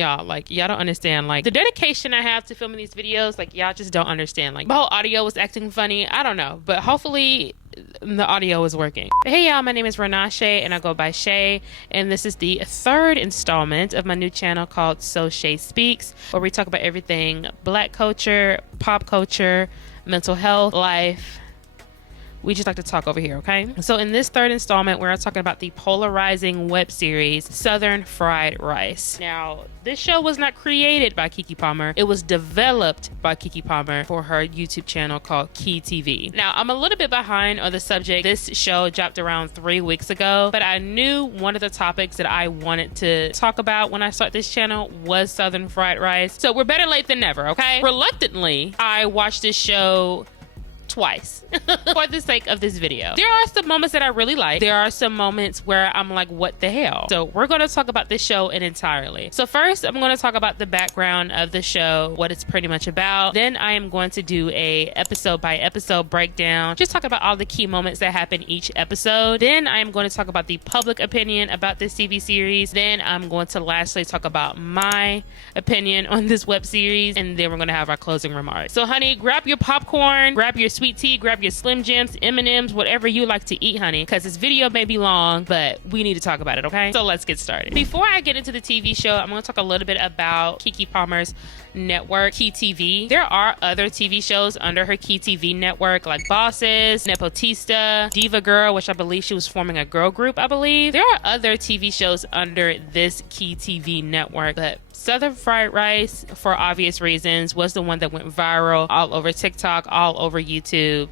Y'all, like, y'all don't understand, like, the dedication I have to filming these videos. Like, y'all just don't understand. Like, my whole audio was acting funny. I don't know, but hopefully the audio is working. Hey y'all, my name is Renashe and I go by Shay, and this is the third installment of my new channel called So Shay Speaks, where we talk about everything Black culture, pop culture, mental health, life. We just like to talk over here, okay? So in this third installment, we're talking about the polarizing web series, Southern Fried Rice. Now, this show was not created by Keke Palmer. It was developed by Keke Palmer for her YouTube channel called Key TV. Now, I'm a little bit behind on the subject. This show dropped around 3 weeks ago, but I knew one of the topics that I wanted to talk about when I started this channel was Southern Fried Rice. So we're better late than never, okay? Reluctantly, I watched this show twice for the sake of this video. There are some moments that I really like. There are some moments where I'm like, what the hell? So we're going to talk about this show entirely. So first, I'm going to talk about the background of the show, what it's pretty much about. Then I am going to do a episode by episode breakdown, just talk about all the key moments that happen each episode. Then I am going to talk about the public opinion about this TV series. Then I'm going to lastly talk about my opinion on this web series. And then we're going to have our closing remarks. So honey, grab your popcorn, grab your sweet tea, grab your Slim Jims, M&Ms, whatever you like to eat, honey, because this video may be long, but we need to talk about it, okay? So let's get started. Before I get into the TV show, I'm going to talk a little bit about Keke Palmer's network, Key TV. There are other TV shows under her Key TV network, like Bosses, Nepotista, Diva Girl, which I believe she was forming a girl group, I believe. There are other TV shows under this Key TV network, but Southern Fried Rice, for obvious reasons, was the one that went viral all over TikTok, all over YouTube.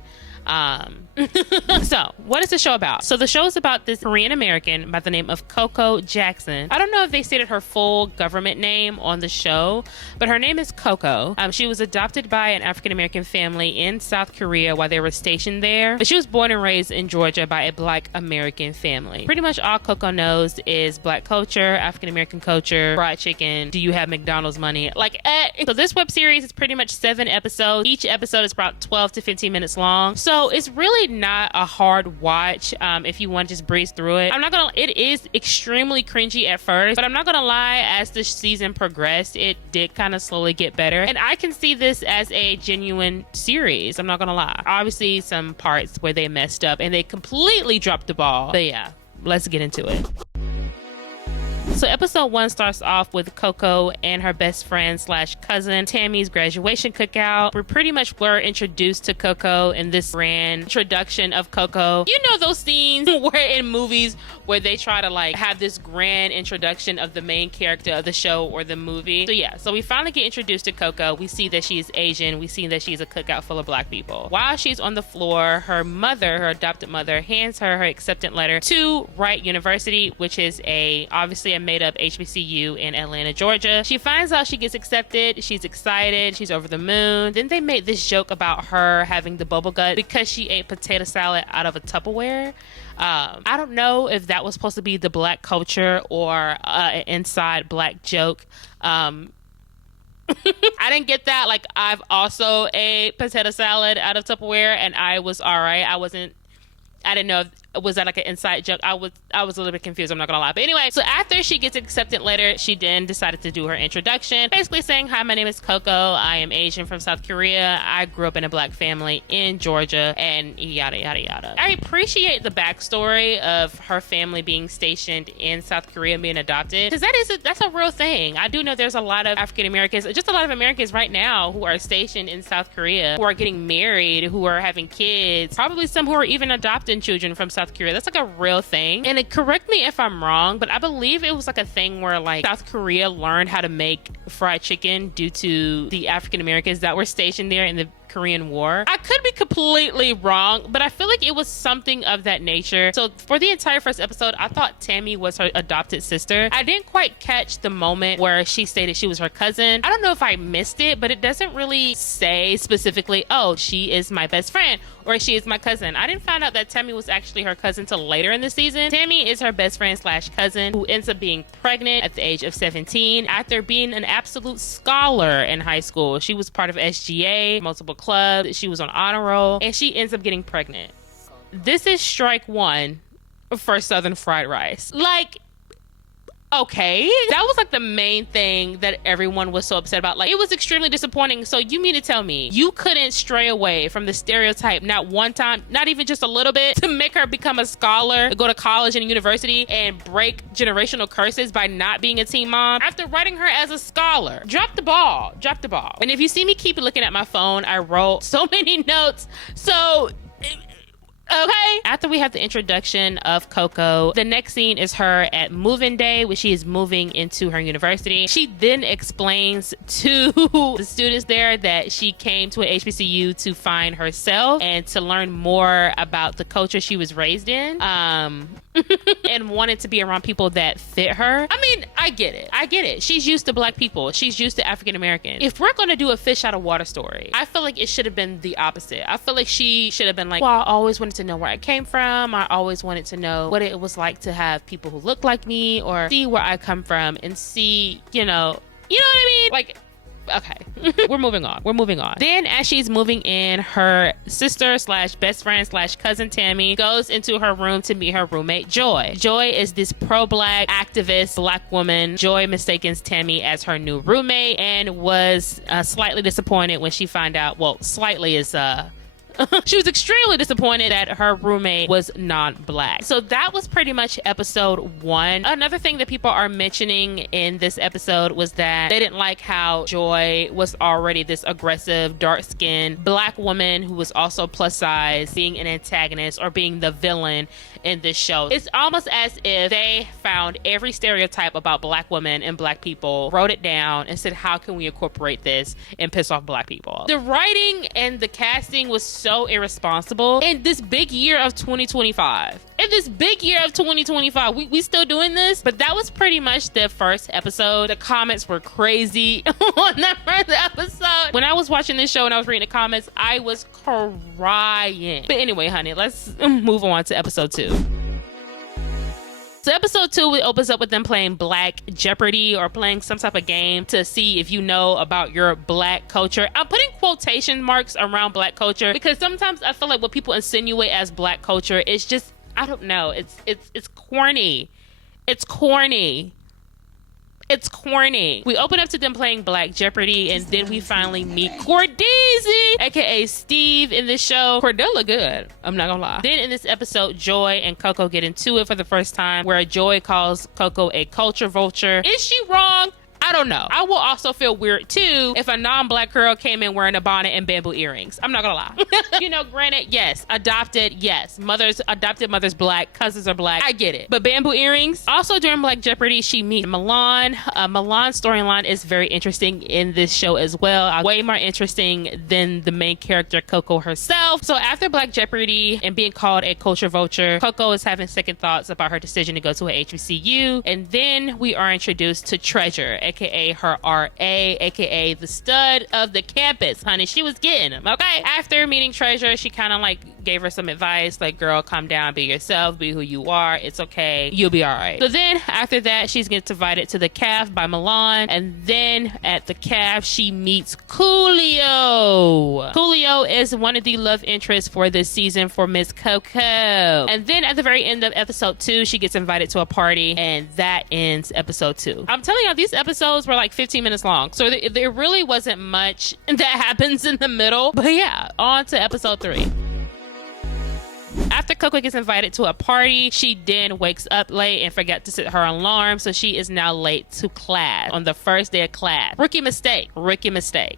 So what is the show about? So the show is about this Korean American by the name of Coco Jackson. I don't know if they stated her full government name on the show, but her name is Coco. She was adopted by an African American family in South Korea while they were stationed there, but she was born and raised in Georgia by a Black American family. Pretty much all Coco knows is Black culture, African American culture, fried chicken, do you have McDonald's money? So this web series is pretty much 7 episodes. Each episode is about 12 to 15 minutes long. So it's really not a hard watch if you want to just breeze through it. It is extremely cringy at first, but I'm not gonna lie, as the season progressed, it did kind of slowly get better. And I can see this as a genuine series, I'm not gonna lie. Obviously some parts where they messed up and they completely dropped the ball. But yeah, let's get into it. So episode 1 starts off with Coco and her best friend slash cousin Tammy's graduation cookout. We're introduced to Coco in this grand introduction of Coco. You know those scenes where in movies where they try to like have this grand introduction of the main character of the show or the movie. So yeah, so we finally get introduced to Coco. We see that she is Asian. We see that she's a cookout full of Black people. While she's on the floor, her mother, her adopted mother, hands her acceptance letter to Wright University, which is obviously a made-up HBCU in Atlanta, Georgia. She finds out she gets accepted. She's excited. She's over the moon. Then they made this joke about her having the bubble gut because she ate potato salad out of a Tupperware. I don't know if that was supposed to be the Black culture or an inside Black joke. I didn't get that. Like, I've also ate potato salad out of Tupperware and I was all right. I didn't know if was that like an inside joke. I was a little bit confused, I'm not gonna lie. But anyway, so after she gets accepted letter, she then decided to do her introduction, basically saying, hi, my name is Coco. I am Asian from South Korea. I grew up in a Black family in Georgia, and yada yada yada. I appreciate the backstory of her family being stationed in South Korea and being adopted, because that's a real thing. I do know there's a lot of African Americans, just a lot of Americans right now who are stationed in South Korea, who are getting married, who are having kids, probably some who are even adopting children from South Korea. That's like a real thing. And correct me if I'm wrong, but I believe it was like a thing where like South Korea learned how to make fried chicken due to the African Americans that were stationed there in the Korean War. I could be completely wrong, but I feel like it was something of that nature. So for the entire first episode, I thought Tammy was her adopted sister. I didn't quite catch the moment where she stated she was her cousin. I don't know if I missed it, but it doesn't really say specifically, oh, she is my best friend or she is my cousin. I didn't find out that Tammy was actually her cousin till later in the season. Tammy is her best friend slash cousin who ends up being pregnant at the age of 17 after being an absolute scholar in high school. She was part of SGA, multiple clubs. She was on honor roll, and she ends up getting pregnant. This is strike one for Southern Fried Rice. Like, Okay, that was like the main thing that everyone was so upset about. Like, it was extremely disappointing. So you mean to tell me you couldn't stray away from the stereotype not one time, not even just a little bit, to make her become a scholar, go to college and university, and break generational curses by not being a teen mom after writing her as a scholar? Drop the ball. Drop the ball. And if you see me keep looking at my phone, I wrote so many notes. So okay. After we have the introduction of Coco, the next scene is her at move-in day, where she is moving into her university. She then explains to the students there that she came to an HBCU to find herself and to learn more about the culture she was raised in. And wanted to be around people that fit her. I mean, I get it. She's used to Black people. She's used to African American. If we're going to do a fish out of water story, I feel like it should have been the opposite. I feel like she should have been like, well, I always wanted to know where I came from. I always wanted to know what it was like to have people who look like me, or see where I come from and see, you know what I mean? Like, okay. We're moving on. Then as she's moving in, her sister / best friend / cousin Tammy goes into her room to meet her roommate Joy. Joy is this pro-Black activist Black woman. Joy mistakes Tammy as her new roommate and was slightly disappointed when she found out, well, slightly is she was extremely disappointed that her roommate was non-Black. So that was pretty much episode 1. Another thing that people are mentioning in this episode was that they didn't like how Joy was already this aggressive, dark-skinned Black woman who was also plus size, being an antagonist or being the villain in this show. It's almost as if they found every stereotype about Black women and Black people, wrote it down, and said, how can we incorporate this and piss off Black people? The writing and the casting was so irresponsible in this big year of 2025. We still doing this? But that was pretty much the first episode. The comments were crazy on that first episode. When I was watching this show and I was reading the comments, I was crying. But anyway, honey, let's move on to episode 2. So episode 2, it opens up with them playing Black Jeopardy, or playing some type of game to see if you know about your Black culture. I'm putting quotation marks around Black culture because sometimes I feel like what people insinuate as Black culture is just, I don't know, it's corny. It's corny. We open up to them playing Black Jeopardy, and then we finally meet Cordeezy, aka Steve, in this show. Cordella good, I'm not gonna lie. Then in this episode, Joy and Coco get into it for the first time, where Joy calls Coco a culture vulture. Is she wrong? I don't know. I will also feel weird too if a non-Black girl came in wearing a bonnet and bamboo earrings. I'm not gonna lie. Granted, yes. Adopted, yes. Adopted mother's Black, cousins are Black. I get it. But bamboo earrings? Also during Black Jeopardy, she meets Milan. Milan's storyline is very interesting in this show as well. Way more interesting than the main character, Coco herself. So after Black Jeopardy and being called a culture vulture, Coco is having second thoughts about her decision to go to a HBCU. And then we are introduced to Treasure, aka her RA, aka the stud of the campus. Honey, she was getting him, okay? After meeting Treasure, she kind of gave her some advice, like, girl, calm down, be yourself, be who you are, it's okay, you'll be all right. So then after that, she gets invited to the CAF by Milan, and then at the CAF, she meets Coolio. Coolio is one of the love interests for this season for Miss Coco. And then at the very end of episode 2, she gets invited to a party, and that ends episode 2. I'm telling y'all, these episodes were 15 minutes long, so there really wasn't much that happens in the middle. But yeah, on to episode 3. After Coco gets invited to a party, she then wakes up late and forgot to set her alarm, so she is now late to class on the first day of class. Rookie mistake.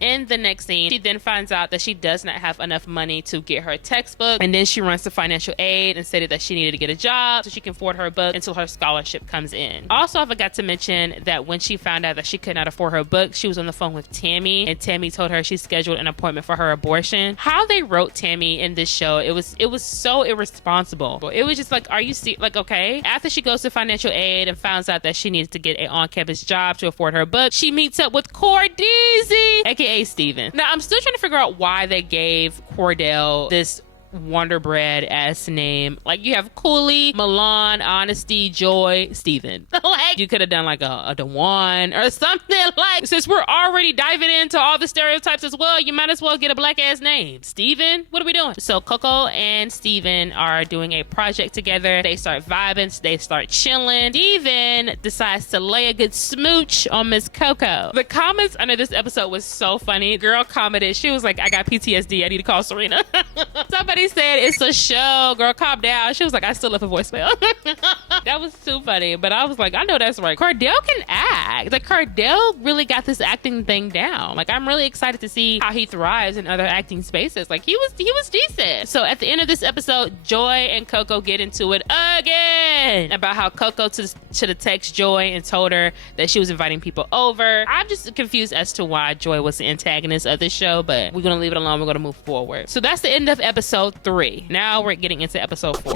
In the next scene, she then finds out that she does not have enough money to get her textbook, and then she runs to financial aid and stated that she needed to get a job so she can afford her book until her scholarship comes in. Also, I forgot to mention that when she found out that she could not afford her book, she was on the phone with Tammy, and Tammy told her she scheduled an appointment for her abortion. How they wrote Tammy in this show, it was so irresponsible. It was just are you okay? After she goes to financial aid and finds out that she needs to get an on-campus job to afford her book, she meets up with Cordeezy, aka Steven. Now, I'm still trying to figure out why they gave Cordell this Wonder Bread ass name. Like, you have Cooley, Milan, Honesty, Joy, Steven. Like, you could have done like a Dewan or something. Like, since we're already diving into all the stereotypes as well, you might as well get a black ass name. Steven, what are we doing? So Coco and Steven are doing a project together. They start vibing, they start chilling. Steven decides to lay a good smooch on Miss Coco. The comments under this episode was so funny. Girl commented, she was like, I got PTSD, I need to call Serena. Somebody said, it's a show, girl, calm down. She was like, I still left a voicemail. That was too funny, but I was like, I know that's right. Cardell can act. Like, Cardell really got this acting thing down. Like, I'm really excited to see how he thrives in other acting spaces. Like, he was decent. So at the end of this episode, Joy and Coco get into it again about how Coco should have texted Joy and told her that she was inviting people over. I'm just confused as to why Joy was the antagonist of this show, but we're gonna leave it alone. We're gonna move forward. So that's the end of episode 3. Now we're getting into episode 4.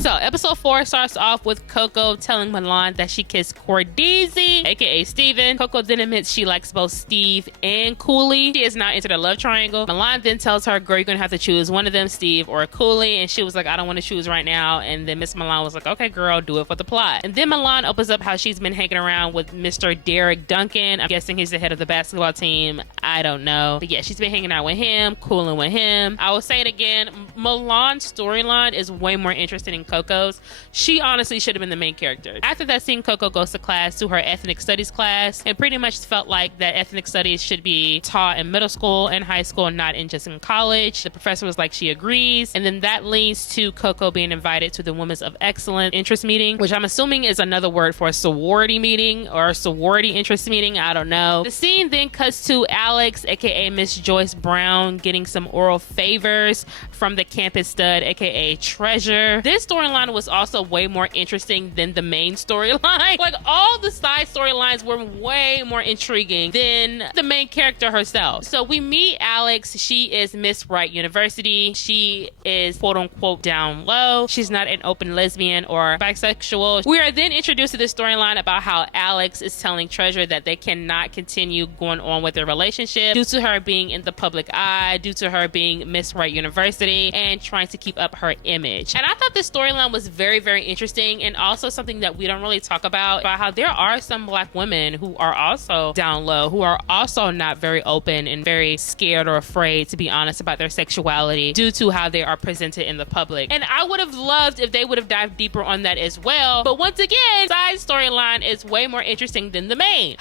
So episode 4 starts off with Coco telling Milan that she kissed Cordeezy, aka Steven. Coco then admits she likes both Steve and Cooley. She is now entered a love triangle. Milan then tells her, girl, you're gonna have to choose one of them, Steve or Cooley. And she was like, I don't want to choose right now. And then Miss Milan was like, okay, girl, do it for the plot. And then Milan opens up how she's been hanging around with Mr. Derek Duncan. I'm guessing he's the head of the basketball team. I don't know. But yeah, she's been hanging out with him, cooling with him. I will say it again, Milan's storyline is way more interesting in Coco's. She honestly should have been the main character. After that scene, Coco goes to her ethnic studies class, and pretty much felt like that ethnic studies should be taught in middle school and high school, not just in college. The professor was like, she agrees. And then that leads to Coco being invited to the Women's of Excellence interest meeting, which I'm assuming is another word for a sorority meeting or a sorority interest meeting. I don't know. The scene then cuts to Alex, aka Miss Joyce Brown, getting some oral favors from the campus stud, aka Treasure. This storyline was also way more interesting than the main storyline. Like, all the side storylines were way more intriguing than the main character herself. So we meet Alex. She is Miss Wright University. She is quote unquote down low. She's not an open lesbian or bisexual. We are then introduced to this storyline about how Alex is telling Treasure that they cannot continue going on with their relationship due to her being in the public eye, due to her being Miss Wright University and trying to keep up her image. And I thought this storyline was very, very interesting, and also something that we don't really talk about how there are some black women who are also down low, who are also not very open and very scared or afraid to be honest about their sexuality due to how they are presented in the public. And I would have loved if they would have dived deeper on that as well. But once again, side storyline is way more interesting than the main.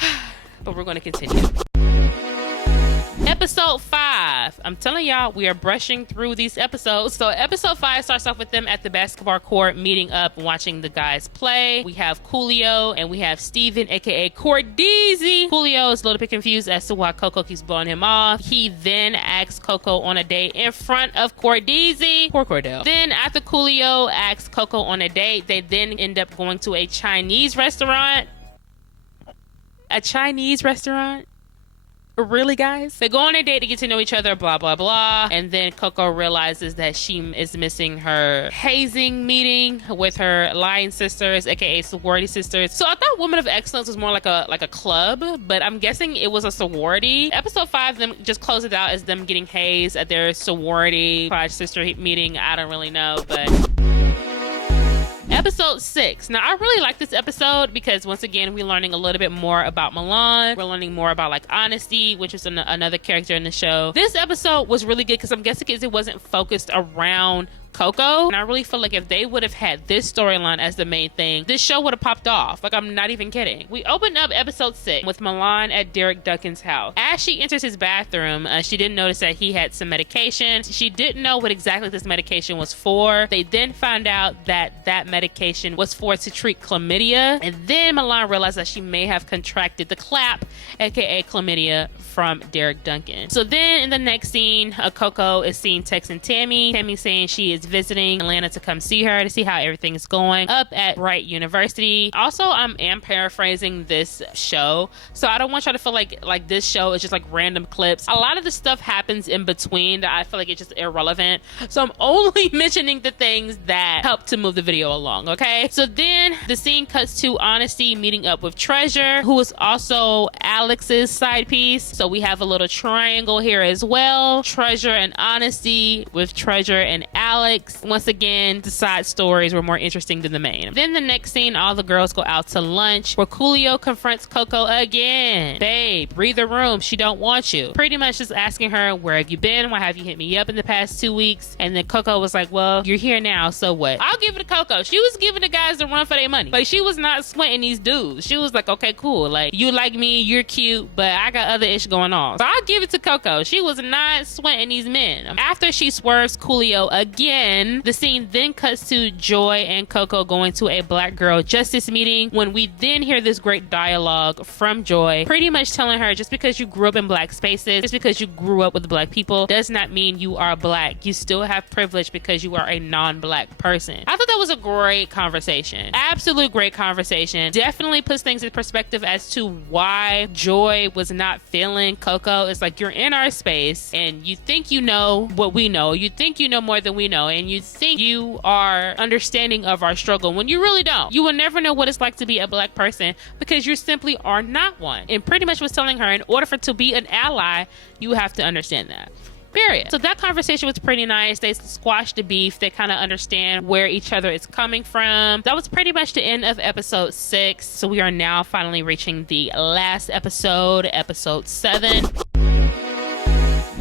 But we're going to continue. Episode 5. I'm telling y'all, we are brushing through these episodes. So episode 5 starts off with them at the basketball court, meeting up and watching the guys play. We have Coolio and we have Steven, aka Cordeezy. Coolio is a little bit confused as to why Coco keeps blowing him off. He then asks Coco on a date in front of Cordeezy. Poor Cordell. Then after Coolio asks Coco on a date, they then end up going to a Chinese restaurant. A Chinese restaurant? Really, guys? They go on a date to get to know each other, blah, blah, blah. And then Coco realizes that she is missing her hazing meeting with her lying sisters, aka sorority sisters. So I thought Women of Excellence was more like a club, but I'm guessing it was a sorority. Episode 5, them just close it out as them getting hazed at their sorority sister meeting. I don't really know, but... Episode 6. Now, I really like this episode because, once again, we're learning a little bit more about Milan. We're learning more about, like, Honesty, which is another character in the show. This episode was really good because I'm guessing it wasn't focused around Coco, and I really feel like if they would have had this storyline as the main thing, this show would have popped off. Like, I'm not even kidding. We opened up episode 6 with Milan at Derek Duncan's house. As she enters his bathroom, she didn't notice that he had some medication. She didn't know what exactly this medication was for. They then found out that that medication was to treat chlamydia, and then Milan realized that she may have contracted the clap, aka chlamydia, from Derek Duncan. So then in the next scene, Coco is seen texting Tammy saying she is is visiting Atlanta to come see her to see how everything's going up at Bright University. Also, I am paraphrasing this show, so I don't want y'all to feel like this show is just like random clips. A lot of the stuff happens in between that I feel like it's just irrelevant, so I'm only mentioning the things that help to move the video along, okay? So then the scene cuts to Honesty meeting up with Treasure, who is also Alex's side piece. So we have a little triangle here as well. Treasure and Honesty with Treasure and Alex. Once again, the side stories were more interesting than the main. Then the next scene, all the girls go out to lunch where Coolio confronts Coco again. Babe, read the room. She don't want you. Pretty much just asking her, where have you been? Why have you hit me up in the past 2 weeks? And then Coco was like, well, you're here now, so what? I'll give it to Coco. She was giving the guys the run for their money. Like, she was not sweating these dudes. She was like, okay, cool. Like, you like me, you're cute, but I got other ish going on. So I'll give it to Coco. She was not sweating these men. After she swerves Coolio again, the scene then cuts to Joy and Coco going to a Black Girl Justice meeting, when we then hear this great dialogue from Joy, pretty much telling her, just because you grew up in Black spaces, just because you grew up with Black people, does not mean you are Black. You still have privilege because you are a non-Black person. I thought that was a great conversation. Absolute great conversation. Definitely puts things in perspective as to why Joy was not feeling Coco. It's like, you're in our space and you think you know what we know. You think you know more than we know, and you think you are understanding of our struggle when you really don't. You will never know what it's like to be a Black person because you simply are not one. And pretty much was telling her, in order for to be an ally, you have to understand that. Period. So that conversation was pretty nice. They squashed the beef. They kind of understand where each other is coming from. That was pretty much the end of episode 6. So we are now finally reaching the last episode, episode 7.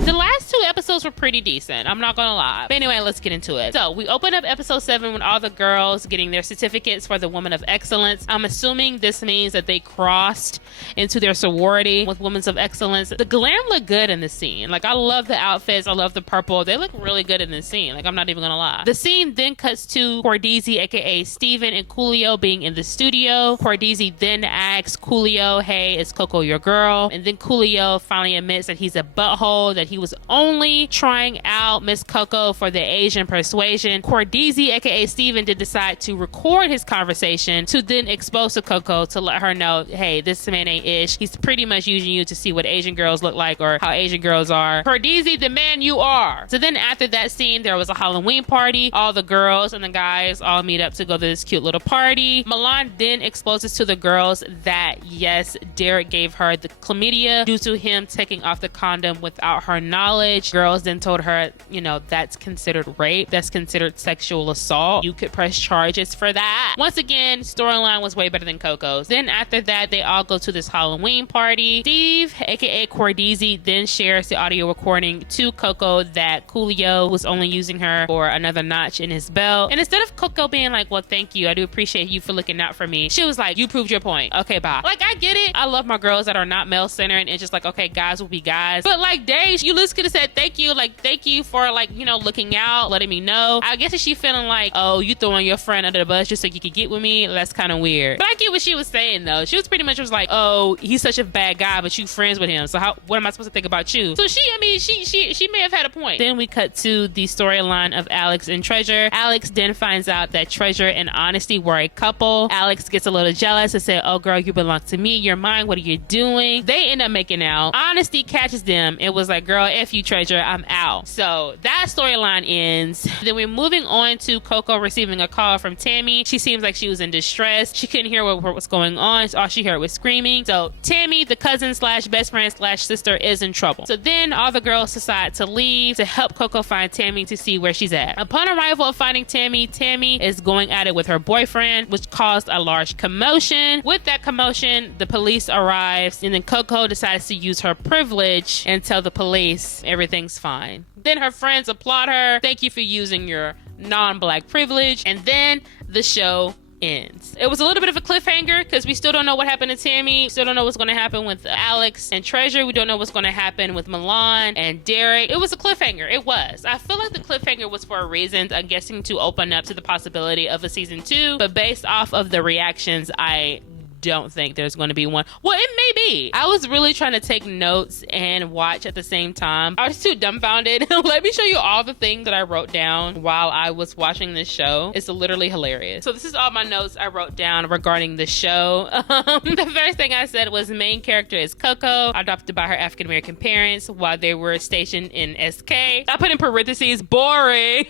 The last 2 episodes were pretty decent, I'm not gonna lie. But anyway, let's get into it. So we open up episode 7 with all the girls getting their certificates for the Woman of Excellence. I'm assuming this means that they crossed into their sorority with Women of Excellence. The glam looked good in the scene. Like, I love the outfits. I love the purple. They look really good in this scene. Like, I'm not even gonna lie. The scene then cuts to Cordeezy, aka Steven, and Coolio being in the studio. Cordeezy then asks Coolio, hey, is Coco your girl? And then Coolio finally admits that he's a butthole, that he was only trying out Miss Coco for the Asian persuasion. Cordeezy, aka Steven, did decide to record his conversation to then expose to Coco to let her know, hey, this man ain't ish. He's pretty much using you to see what Asian girls look like or how Asian girls are. Cordeezy, the man you are. So then after that scene, there was a Halloween party. All the girls and the guys all meet up to go to this cute little party. Milan then exposes to the girls that, yes, Derek gave her the chlamydia due to him taking off the condom without her knowledge. Girls then told her, you know, that's considered rape. That's considered sexual assault. You could press charges for that. Once again, storyline was way better than Coco's. Then after that, they all go to this Halloween party. Steve, aka Cordeezy, then shares the audio recording to Coco that Coolio was only using her for another notch in his belt. And instead of Coco being like, well, thank you, I do appreciate you for looking out for me, she was like, you proved your point. Okay, bye. Like, I get it. I love my girls that are not male-centered and it's just like, okay, guys will be guys. But like, dang, you literally could have said thank you. Like, thank you for, like, you know, looking out, letting me know. I guess if she feeling like, oh, you throwing your friend under the bus just so you could get with me, that's kind of weird. But I get what she was saying though. She was pretty much was like, oh, he's such a bad guy, but you friends with him, so what am I supposed to think about you? So she may have had a point. Then we cut to the storyline of Alex and Treasure. Alex then finds out that Treasure and Honesty were a couple. Alex gets a little jealous and said, oh girl, you belong to me, you're mine, what are you doing? They end up making out. Honesty catches them. It was like, girl, F you, Treasure, I'm out. So that storyline ends. Then we're moving on to Coco receiving a call from Tammy. She seems like she was in distress. She couldn't hear what was going on. So all she heard was screaming. So Tammy, the cousin slash best friend slash sister, is in trouble. So then all the girls decide to leave to help Coco find Tammy to see where she's at. Upon arrival of finding Tammy, Tammy is going at it with her boyfriend, which caused a large commotion. With that commotion, the police arrives, and then Coco decides to use her privilege and tell the police everything's fine. Then her friends applaud her. Thank you for using your non-Black privilege. And then the show ends. It was a little bit of a cliffhanger because we still don't know what happened to Tammy. Still don't know what's going to happen with Alex and Treasure. We don't know what's going to happen with Milan and Derek. It was a cliffhanger. It was. I feel like the cliffhanger was for a reason. I'm guessing to open up to the possibility of a season 2. But based off of the reactions, I don't think there's going to be one. Well, it may be. I was really trying to take notes and watch at the same time. I was too dumbfounded. Let me show you all the things that I wrote down while I was watching this show. It's literally hilarious. So this is all my notes I wrote down regarding the show. The first thing I said was main character is Coco, adopted by her African American parents while they were stationed in SK. I put in parentheses, boring.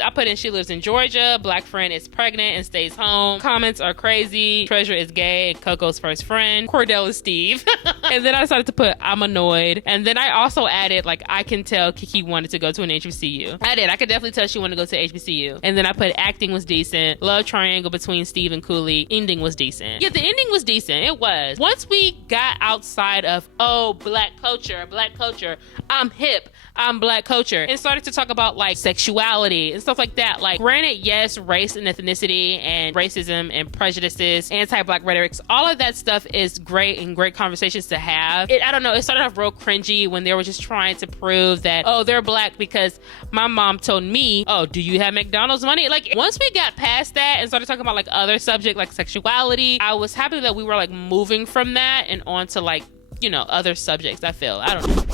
I put in she lives in Georgia, black friend is pregnant and stays home. Comments are crazy. Treasure is gay and Coco's first friend. Cordell is Steve. And then I decided to put I'm annoyed. And then I also added like I can tell Kiki wanted to go to an HBCU. I did. I could definitely tell she wanted to go to HBCU. And then I put acting was decent. Love triangle between Steve and Cooley. Ending was decent. Yeah, the ending was decent. It was. Once we got outside of black culture, I'm hip, I'm black culture, and started to talk about like sexuality and stuff like that. Like, granted, yes, race and ethnicity and racism and prejudices, anti-black rhetorics, all of that stuff is great and great conversations to have. I don't know, it started off real cringy when they were just trying to prove that, they're black because my mom told me, do you have McDonald's money? Like, once we got past that and started talking about like other subjects like sexuality, I was happy that we were like moving from that and on to like, other subjects. I don't know.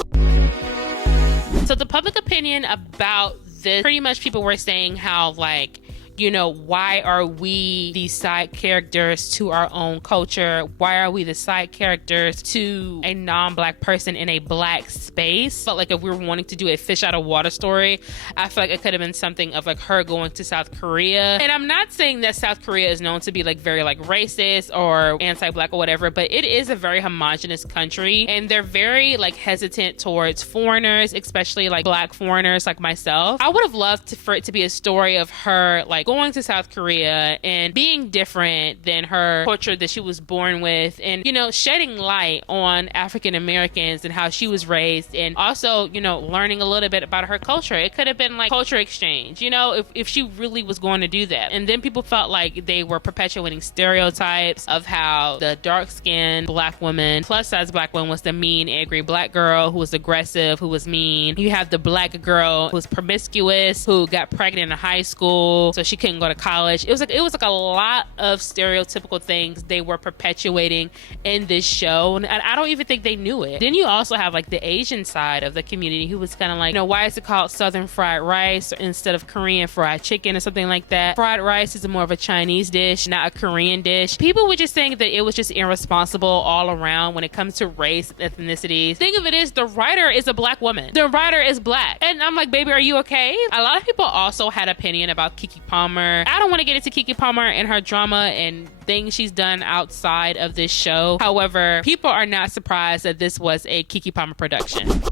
So the public opinion about this, pretty much people were saying how like, why are we the side characters to our own culture? Why are we the side characters to a non-black person in a black space? But like if we were wanting to do a fish out of water story, I feel like it could have been something of like her going to South Korea. And I'm not saying that South Korea is known to be like very like racist or anti-black or whatever, but it is a very homogenous country and they're very like hesitant towards foreigners, especially like black foreigners like myself. I would have loved for it to be a story of her like going to South Korea and being different than her culture that she was born with, and shedding light on African Americans and how she was raised, and also learning a little bit about her culture. It could have been like culture exchange, if she really was going to do that. And then people felt like they were perpetuating stereotypes of how the dark-skinned black woman, plus-size black woman, was the mean, angry black girl who was aggressive, who was mean. You have the black girl who was promiscuous, who got pregnant in high school, so she couldn't go to college. It was like a lot of stereotypical things they were perpetuating in this show, and I don't even think they knew it. Then you also have like the Asian side of the community who was kind of like, why is it called Southern fried rice instead of Korean fried chicken or something like that? Fried rice is more of a Chinese dish, not a Korean dish. People were just saying that it was just irresponsible all around when it comes to race, ethnicities. Thing of it is, the writer is a black woman. The writer is black. And I'm like, baby, are you okay? A lot of people also had opinion about Keke Palmer. I don't want to get into Keke Palmer and her drama and things she's done outside of this show. However, people are not surprised that this was a Keke Palmer production.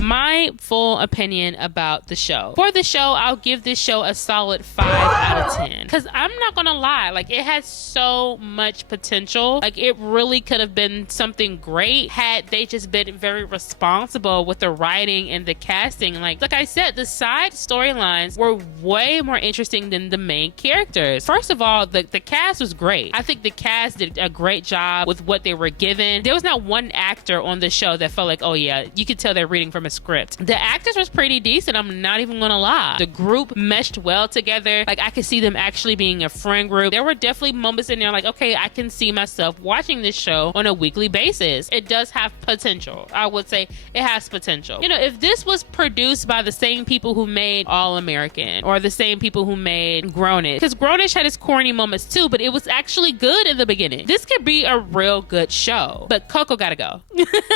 My full opinion about the show. For the show, I'll give this show a solid 5 out of 10. Because I'm not going to lie, like it has so much potential. Like it really could have been something great had they just been very responsible with the writing and the casting. Like I said, the side storylines were way more interesting than the main characters. First of all, the cast was great. I think the cast did a great job with what they were given. There was not one actor on the show that felt like, oh yeah, you could tell they're reading from a script. The actors was pretty decent, I'm not even gonna lie. The group meshed well together. Like I could see them actually being a friend group. There were definitely moments in there like, okay, I can see myself watching this show on a weekly basis. It does have potential. I would say it has potential. If this was produced by the same people who made All American or the same people who made Grownish, because Grownish had its corny moments too, but it was actually good in the beginning. This could be a real good show, but Coco gotta go.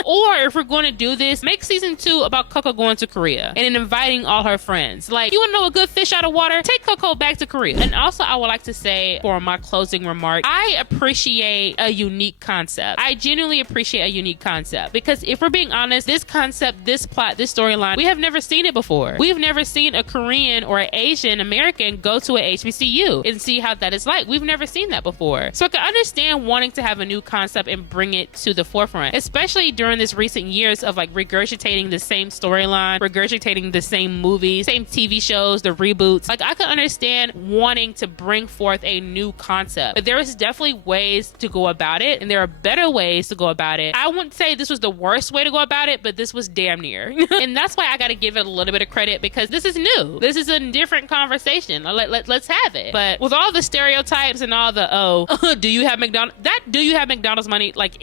Or if we're going to do this, make season 2 about Coco going to Korea and then inviting all her friends. Like, you want to know a good fish out of water? Take Coco back to Korea. And also, I would like to say for my closing remark, I appreciate a unique concept. I genuinely appreciate a unique concept because if we're being honest, this concept, this plot, this storyline, we have never seen it before. We've never seen a Korean or an Asian American go to a HBCU and see how that is like. We've never seen that before. So I can understand wanting to have a new concept and bring it to the forefront, especially during this recent years of like regurgitating the same same storyline, regurgitating the same movies, same TV shows, the reboots. Like, I could understand wanting to bring forth a new concept, but there is definitely ways to go about it, and there are better ways to go about it. I wouldn't say this was the worst way to go about it, but this was damn near. And that's why I gotta give it a little bit of credit, because this is new. This is a different conversation. Let's have it. But with all the stereotypes and all the, do you have McDonald's? Do you have McDonald's money? Like,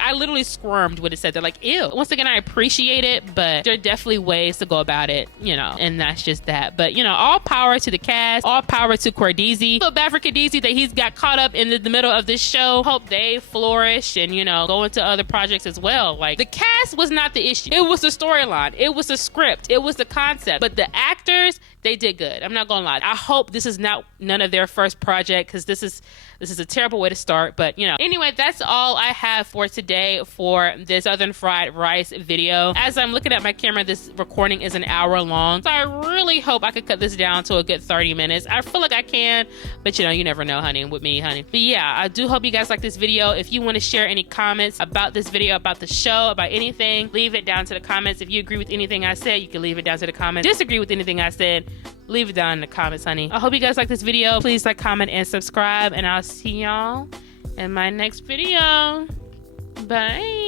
I literally squirmed when it said that. Like, ew. Once again, I appreciate it, but there are definitely ways to go about it, and that's just that. But, all power to the cast, all power to Cordeezy. Feel bad for Cordeezy that he's got caught up in the middle of this show. Hope they flourish and, go into other projects as well. Like, the cast was not the issue. It was the storyline. It was the script. It was the concept. But the actors, they did good. I'm not gonna lie. I hope this is none of their first project, because this is a terrible way to start. But anyway, that's all I have for today for this Southern Fried Rice video. As I'm looking at my camera, this recording is an hour long, so I really hope I could cut this down to a good 30 minutes. I feel like I can, but you never know, honey, with me, honey. But yeah, I do hope you guys like this video. If you want to share any comments about this video, about the show, about anything, leave it down to the comments. If you agree with anything I said, you can leave it down to the comments. Disagree with anything I said, leave it down in the comments, honey. I hope you guys like this video. Please like, comment, and subscribe, and I'll see y'all in my next video. Bye.